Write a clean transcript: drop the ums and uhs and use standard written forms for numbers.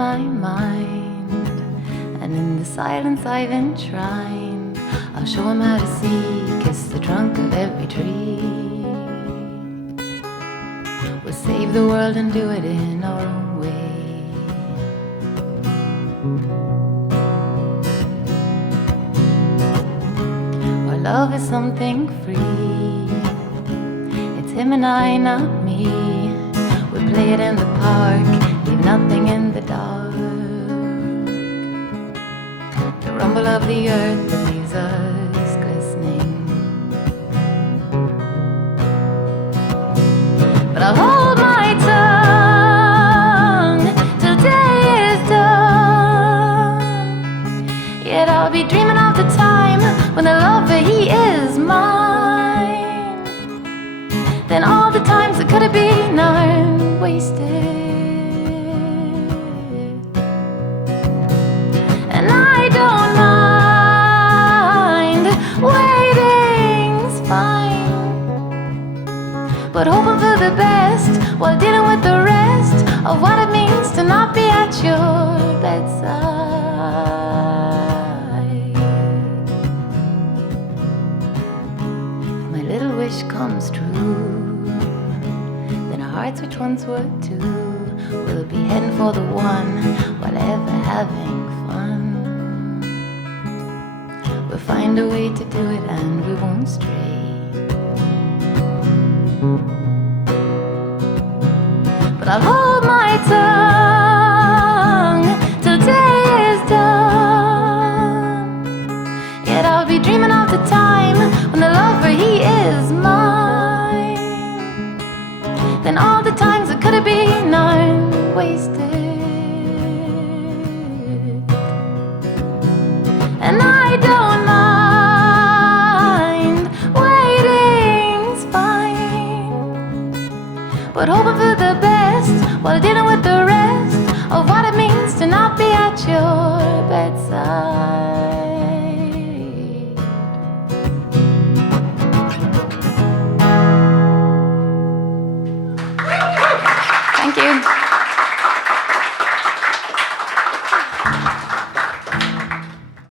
my mind, and in the silence I've enshrined, I'll show him how to see, kiss the trunk of every tree. We'll save the world and do it in our own way. Our love is something free. It's him and I, not me. We play it in the park, leave nothing in the dark. The rumble of the earth that leaves us glistening. But I'll hold my tongue till day is done. Yet I'll be dreaming of the time when the lover he is mine. Then all the times that could have been are wasted. And I don't mind, waiting's fine, but hoping for the best while dealing with the rest of what it means to not be at your bedside. If my little wish comes true, then our hearts which once were two will be heading for the one while ever having fun. We'll find a way to do it and we won't stray. But I'll hold my tongue